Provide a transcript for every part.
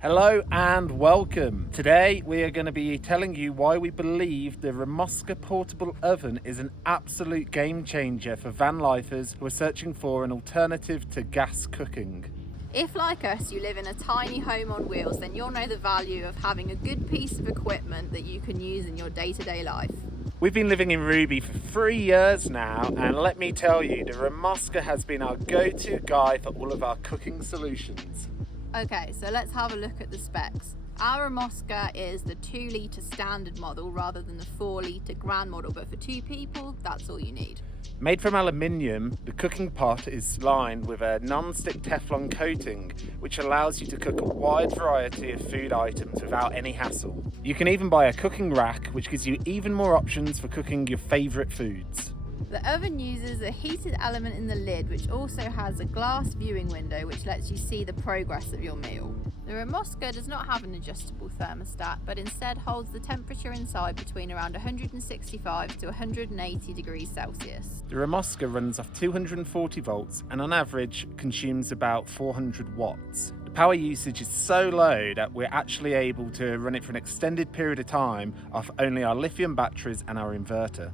Hello and welcome. Today we are going to be telling you why we believe the Remoska portable oven is an absolute game changer for van lifers who are searching for an alternative to gas cooking. If, like us, you live in a tiny home on wheels, then you'll know the value of having a good piece of equipment that you can use in your day-to-day life. We've been living in Ruby for 3 years now, and let me tell you, the Remoska has been our go-to guy for all of our cooking solutions. Okay, so let's have a look at the specs. Our Remoska is the 2 litre standard model rather than the 4 litre grand model, but for 2 people, that's all you need. Made from aluminium, the cooking pot is lined with a non-stick Teflon coating, which allows you to cook a wide variety of food items without any hassle. You can even buy a cooking rack, which gives you even more options for cooking your favourite foods. The oven uses a heated element in the lid, which also has a glass viewing window which lets you see the progress of your meal. The Remoska does not have an adjustable thermostat, but instead holds the temperature inside between around 165 to 180 degrees Celsius. The Remoska runs off 240 volts and on average consumes about 400 watts. The power usage is so low that we're actually able to run it for an extended period of time off only our lithium batteries and our inverter.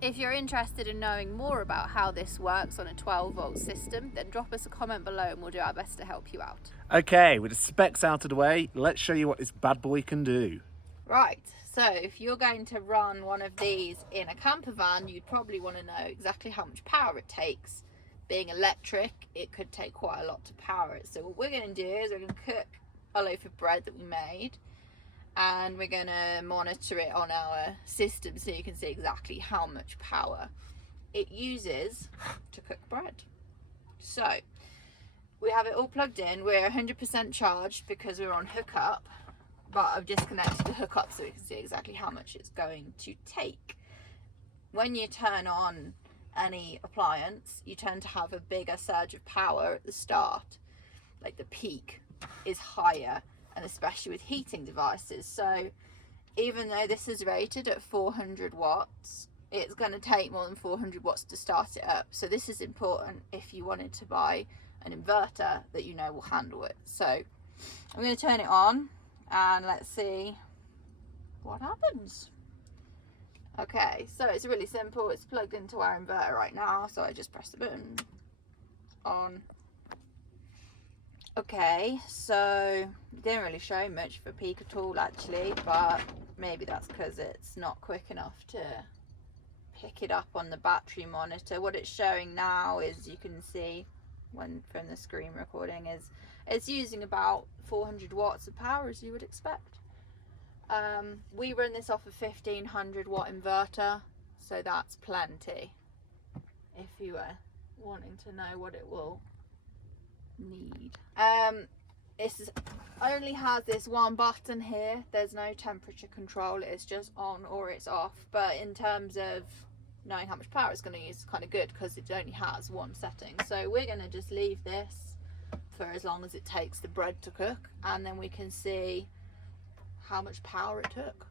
If you're interested in knowing more about how this works on a 12-volt system, then drop us a comment below and we'll do our best to help you out. Okay, with the specs out of the way, let's show you what this bad boy can do. Right, so if you're going to run one of these in a camper van, you'd probably want to know exactly how much power it takes. Being electric, it could take quite a lot to power it. So what we're going to do is we're going to cook a loaf of bread that we made, and we're going to monitor it on our system so you can see exactly how much power it uses to cook bread. So we have it all plugged in. We're 100% charged because we're on hookup, but I've disconnected the hookup so we can see exactly how much it's going to take. When you turn on any appliance, you tend to have a bigger surge of power at the start, like the peak is higher, and especially with heating devices. So even though this is rated at 400 watts, it's going to take more than 400 watts to start it up. So this is important if you wanted to buy an inverter that you know will handle it. So I'm going to turn it on and let's see what happens. Okay, so it's really simple. It's plugged into our inverter right now, so I just press the button on. Okay, so it didn't really show much for peak at all actually, but maybe that's because it's not quick enough to pick it up on the battery monitor. What it's showing now is, you can see when from the screen recording, is it's using about 400 watts of power, as you would expect. We run this off a 1500 watt inverter, so that's plenty if you were wanting to know what it will need. It only has this one button here. There's no temperature control, it's just on or it's off, but in terms of knowing how much power it's going to use, it's kind of good because it only has one setting. So we're going to just leave this for as long as it takes the bread to cook, and then we can see how much power it took.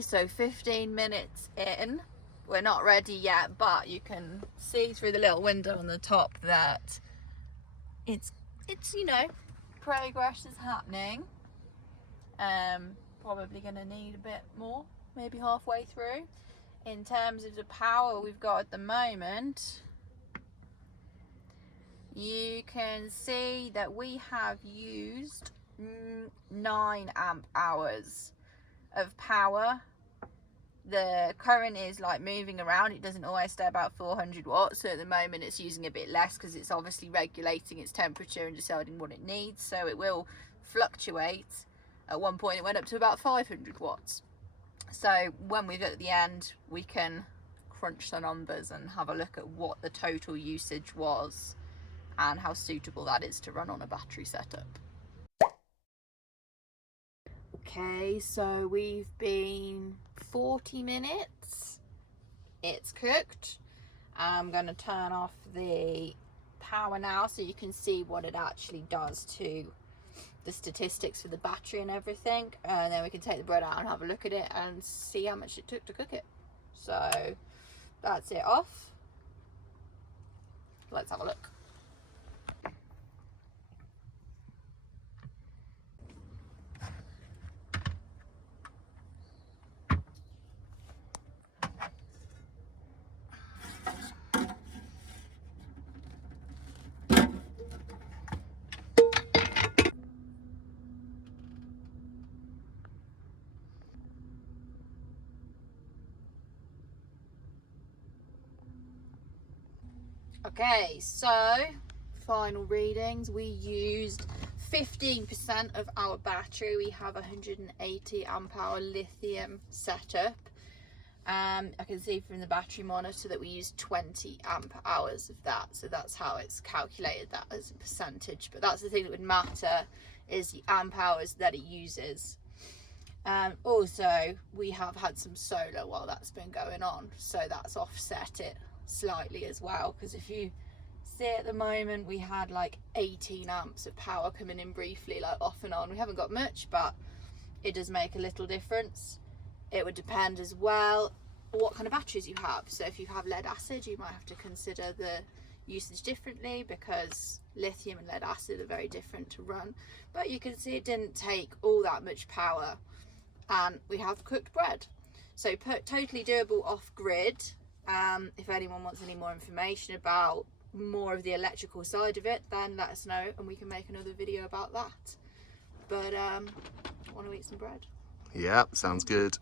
So 15 minutes in, we're not ready yet, but you can see through the little window on the top that it's you know, progress is happening. Probably going to need a bit more, maybe halfway through. In terms of the power we've got at the moment, you can see that we have used 9 amp hours of power. The current is like moving around, it doesn't always stay about 400 watts, so at the moment it's using a bit less because it's obviously regulating its temperature and deciding what it needs, so it will fluctuate. At one point it went up to about 500 watts. So when we get at the end, we can crunch the numbers and have a look at what the total usage was and how suitable that is to run on a battery setup. Okay, so we've been 40 minutes. It's cooked. I'm going to turn off the power now so you can see what it actually does to the statistics for the battery and everything, and then we can take the bread out and have a look at it and see how much it took to cook it. So that's it off. Let's have a look. Okay, so final readings. We used 15% of our battery. We have 180 amp hour lithium setup. I can see from the battery monitor that we used 20 amp hours of that, so that's how it's calculated that as a percentage. But that's the thing that would matter, is the amp hours that it uses. Also, we have had some solar while that's been going on, so that's offset it slightly as well, because if you see at the moment we had like 18 amps of power coming in briefly, like off and on. We haven't got much, but it does make a little difference. It would depend as well what kind of batteries you have. So if you have lead acid, you might have to consider the usage differently, because lithium and lead acid are very different to run. But you can see it didn't take all that much power, and we have cooked bread. So totally doable off grid. If anyone wants any more information about more of the electrical side of it, then let us know and we can make another video about that. But I want to eat some bread. Yeah, sounds good.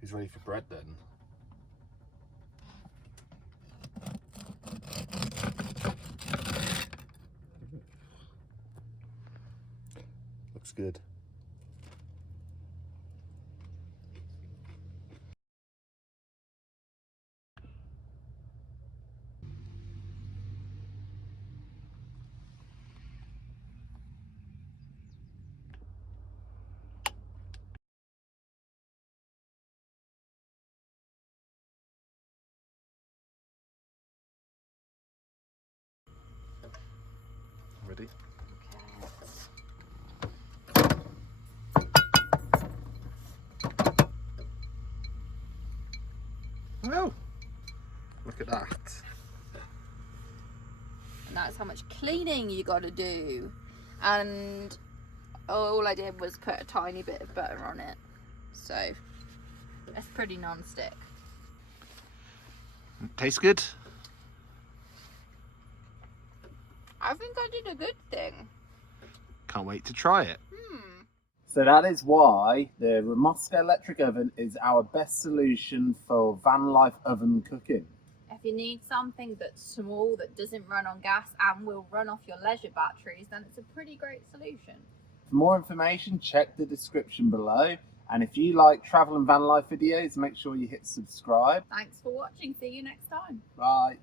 Who's ready for bread then? Looks good. Ready? Oh, look at that. And that's how much cleaning you got to do. And all I did was put a tiny bit of butter on it, so it's pretty non-stick. Tastes good? I think I did a good thing. Can't wait to try it. So that is why the Remoska Electric Oven is our best solution for van life oven cooking. If you need something that's small, that doesn't run on gas and will run off your leisure batteries, then it's a pretty great solution. For more information, check the description below. And if you like travel and van life videos, make sure you hit subscribe. Thanks for watching. See you next time. Bye.